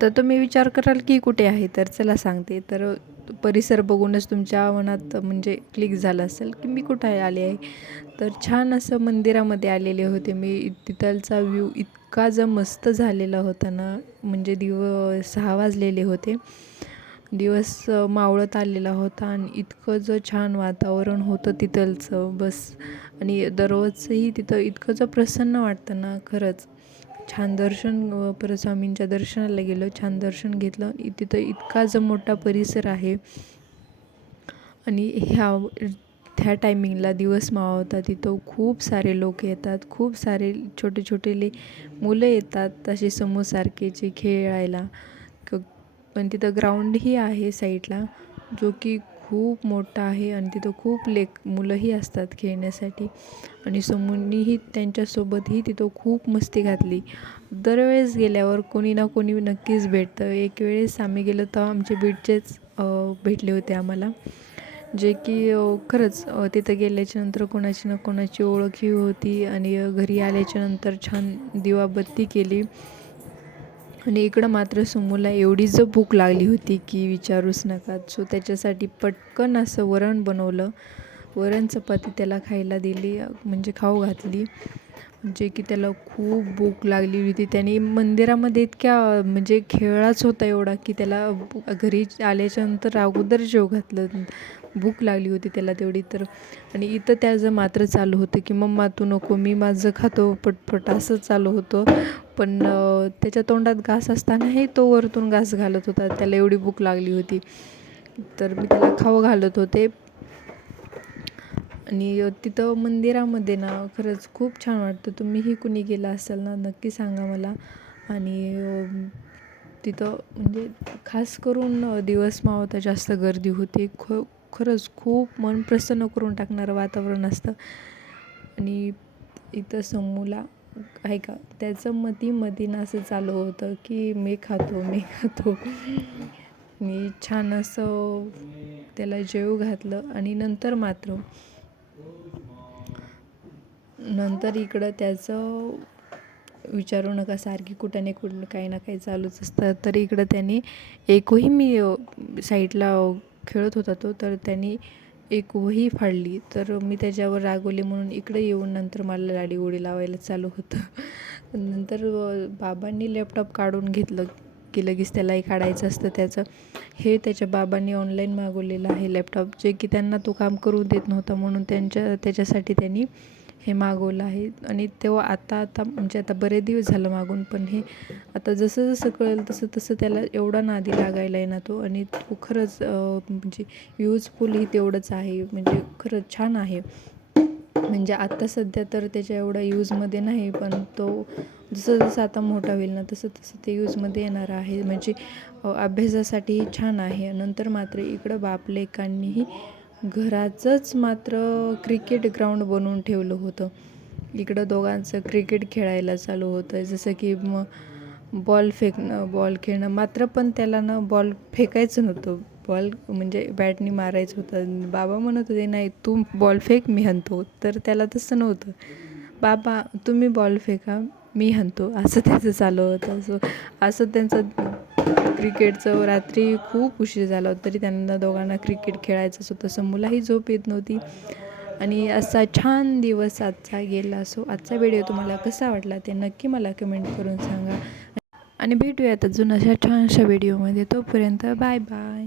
तर तुम्ही विचार कराल की कुठे आहे, तर चला सांगते. तर परिसर बघूनच तुमच्या मनात म्हणजे क्लिक झालं असेल की मी कुठे आले आहे. तर छान असं मंदिरामध्ये आलेले होते मी. तिथलचा व्ह्यू इतका मस्त झालेला होता ना, म्हणजे 6 वाजलेले होते. दिवस मावळत आलेला होता आणि इतकं छान वातावरण होतं तिथलचं बस. आणि दररोजही तिथं इतकं प्रसन्न वाटतं ना, खरंच. छान दर्शन परत स्वामींच्या दर्शनाला गेलो, छान दर्शन घेतलं. तिथं इतका मोठा परिसर आहे आणि त्या टायमिंगला दिवस मावळतात तिथं खूप सारे लोक येतात, खूप सारे छोटे छोटेले मुलं येतात असे समूहसारखेचे खेळायला. पण तिथं ग्राउंडही आहे साईडला, जो की खूप मोठा आहे आणि तिथं खूप मुलंही असतात खेळण्यासाठी. आणि समूहनीही त्यांच्यासोबतही तिथं खूप मस्ती घातली. दरवेळेस गेल्यावर कोणी ना कोणी नक्कीच भेटतं. एक वेळेस आम्ही गेलो तेव्हा आमचे बीडचेच भेटले होते आम्हाला, जे की खरंच तिथं गेल्याच्यानंतर कोणाची ना कोणाची ओळखही होती. आणि घरी आल्याच्यानंतर छान दिवाबत्ती केली. आणि इकडं मात्र समूला एवढीच भूक लागली होती की विचारूच नका. सो त्याच्यासाठी पटकन असं वरण बनवलं. वरण चपाती त्याला खायला दिली, म्हणजे खाऊ घातली. जे की त्याला खूप भूक लागली होती. त्याने मंदिरामध्ये इतक्या म्हणजे खेळाच होता एवढा की त्याला घरी आल्याच्यानंतर अगोदर जेव घातलं. भूक लागली होती त्याला तेवढी तर. आणि इथं त्याचं मात्र चालू होतं की मम्मा तू नको, मी माझं खातो पटपट, असं चालू होतं. पण त्याच्या तोंडात घास असतानाही तो वरतून घास घालत होता, त्याला एवढी भूक लागली होती. तर मी त्याला खाऊ घालत होते. आणि तिथं मंदिरामध्ये ना खरंच खूप छान वाटतं. तुम्हीही कुणी गेला असाल ना, नक्की सांगा मला. आणि तिथं म्हणजे खास करून दिवस मावळता जास्त गर्दी होते. खरंच खूप मन प्रसन्न करून टाकणारं वातावरण असतं. आणि इथं समूला आहे का, त्याचं मधीनं असं चालू होतं की मी खातो, मी खातो. मी छान असं त्याला जेवू घातलं. आणि नंतर इकडं त्याचं विचारू नका, सारखी कुठं नाही कुठं काही ना काही चालूच असतं. तर इकडं त्याने एकही मी साईडला खेळत होता तो, तर त्याने एक वही फाडली. तर मी त्याच्यावर रागवले म्हणून इकडे येऊन नंतर मला लाडीगोडी लावायला चालू होतं. नंतर बाबांनी लॅपटॉप काढून घेतलं की लगेच त्यालाही काढायचं असतं त्याचं. हे त्याच्या बाबांनी ऑनलाईन मागवलेलं आहे लॅपटॉप, जे की त्यांना तो काम करू देत नव्हता म्हणून त्याच्यासाठी त्यांनी हे मागवलं आहे. आणि तेव्हा आता म्हणजे आता बरेच दिवस झालं मागून, पण हे आता जसं जसं कळेल तसं तसं त्याला एवढा नादी लागायला आहे ना तो. आणि तो खरंच म्हणजे युजफुलही तेवढंच आहे, म्हणजे खरंच छान आहे. म्हणजे आत्ता सध्या तर त्याच्या एवढा यूजमध्ये नाही, पण तो जसं जसं आता मोठा होईल ना तसं तसं ते यूजमध्ये येणार आहे. म्हणजे अभ्यासासाठीही छान आहे. नंतर मात्र इकडं बापलेकांनीही घराचंच मात्र क्रिकेट ग्राउंड बनवून ठेवलं होतं. इकडं दोघांचं क्रिकेट खेळायला चालू होतं. जसं की बॉल खेळणं मात्र, पण त्याला ना बॉल फेकायचं नव्हतं. बॉल म्हणजे बॅटनी मारायचं होतं. बाबा म्हणत होते नाही तू बॉल फेक, मी हाणतो. तर त्याला तसं नव्हतं, बाबा तुम्ही बॉल फेका, मी हाणतो, असं त्याचं चालू होतं. असं त्यांचं क्रिकेटचं. रात्री खूप उशीर झाला होता तरी त्यांना दोघांना क्रिकेट खेळायचंच होतं. समूलाही झोप येत नव्हती. आणि असा छान दिवस आजचा गेला. सो आजचा व्हिडिओ तुम्हाला कसा वाटला ते नक्की मला कमेंट करून सांगा. आणि भेटूयात अजून अशा छानशा व्हिडिओमध्ये. तोपर्यंत बाय बाय.